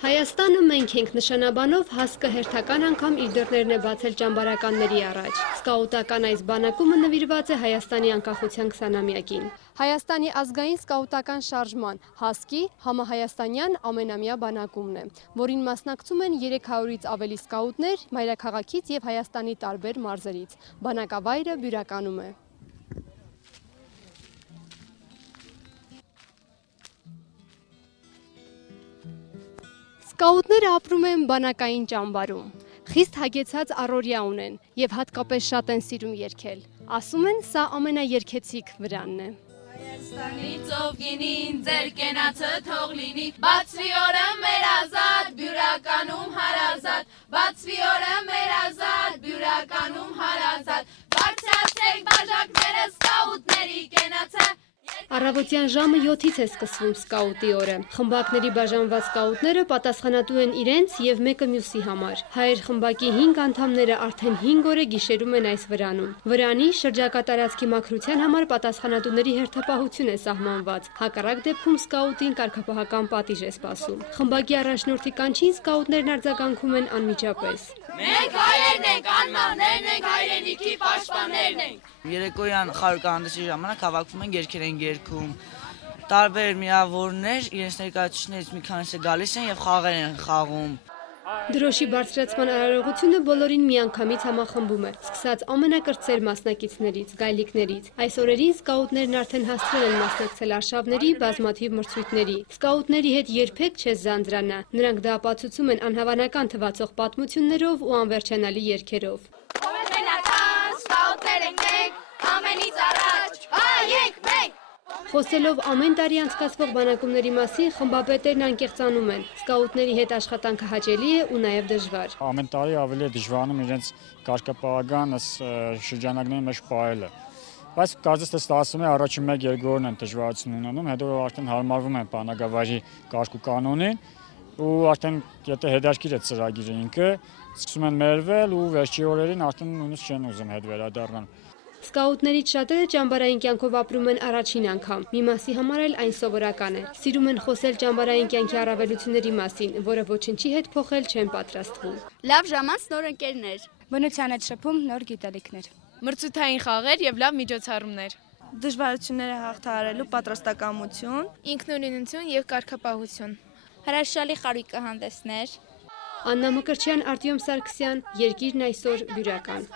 Հայաստանը մենք ենք նշանաբանով հասկը հերթական անգամ իր դռներն է բացել ճամբարականների առաջ։ Սկաուտական այս բանակումը նվիրված է Հայաստանի անկախության 20-ամյակին։ Հայաստանի ազգային սկաուտական շարժման հասկի համահայաստանյան ամենամյա բանակումն է, որին մասնակցում են 300-ից ավելի սկաուտներ մայրաքաղաքից և Հայաստանի տարբեր մարզերից։ Բանակավայրը Բյուրականում է։ Սկաուտները ապրում են բանակային ճամբարում, խիստ հագեցած առօրյա ունեն և հատկապես շատ են սիրում երգել։ Ասում են, սա ամենաերգեցիկ վրանն է։ Հայաստանի ծովգինին ձեր կենացը թող լինի, բացվի օրը մեր ազատ, Բյուրականում հարազատ, բացվի օրը մեր ազատ, Բյուրականում հարազատ, բարձրացրեք բաժակները սկաուտների կենացը։ Առավոտյան ժամը 7-ից է սկսվում սկաուտի օրը։ Խմբակների բաժանված սկաուտները պատասխանատու են իրենց և մեկը մյուսի համար։ Հայեր խմբակի 5 անդամները արդեն 5 օր է գիշերում են այս վրանում։ Վրանի շրջակա տարածքի մաքրության համար պատասխանատուների հերթապահություն է սահմանված։ Հակառակ դեպքում սկաուտին կարգապահական պատիժ է սպասում։ Խմբակի առաջնորդի կանչին սկաուտներն արձագանքում են անմիջապես։ Մենք հայերն ենք, անմահներն ենք, հայրենիքի պաշտպաններն ենք։ Երեկոյան խարուկահանդեսի ժամանակ հավաքվում են երգեր են երգում։ Տարբեր միավորներ իրենց ներկայացուցիչներից մի քանիսը գալիս են եւ խաղեր են խաղում։ Դրոշի բարձրացման արարողությունը բոլորին միանգամից համախմբում է, սկսած ամենակրտսեր մասնակիցներից, գայլիկներից։ Այս օրերին սկաուտներն արդեն հասցրել են մասնակցել արշավների, բազմաթիվ մրցույթների։ Սկաուտների հետ երբեք չես զանձրանա։ Նրանք դա ապացուցում են անհավանական թվացող պատմություններով ու անվերջանալի երգերով։ Ամենից առաջ, հայ ենք մենք։ Խոսելով ամեն տարի անցկացվող բանակումների մասին, խմբապետերն անկեղծանում են։ Սկաուտների հետ աշխատանքը հաճելի է ու նաև դժվար։ Ամեն տարի ավելի է դժվարանում իրենց կարգապահական շրջանակների մեջ պահելը։ Բայց կարծես թե ստացվում է առաջին 1-2 օրն են դժվարություն ունենում, հետո արդեն հարմարվում են բանակավայրի կարգ ու կանոնին ու արդեն եթե հետաքրքիր է ծրագիրը ինքը, սկսում են մերվել ու վերջի օրերին արդեն նույնիսկ չեն ուզում հետ վերադառնալ։ Սկաուտներից շատերը ճամբարային կյանքով ապրում են առաջին անգամ, մի մասի համար էլ այն սովորական է։ Սիրում են խոսել ճամբարային կյանքի առավելությունների մասին, որը ոչնչի հետ փոխել չեն պատրաստվում։ Լավ ժամանց, նոր ընկերներ, բնության հետ շփում, նոր գիտելիքներ, մրցութային խաղեր եւ լավ միջոցառումներ, դժվարությունները հաղթահարելու պատրաստակամություն, ինքնուրույնություն եւ կարգապահություն, հրաշալի խարույկահանդեսներ։ Աննա Մկրտչյան, Արտյոմ Սարգսյան, Երկիրն այսօր, Բյուրական։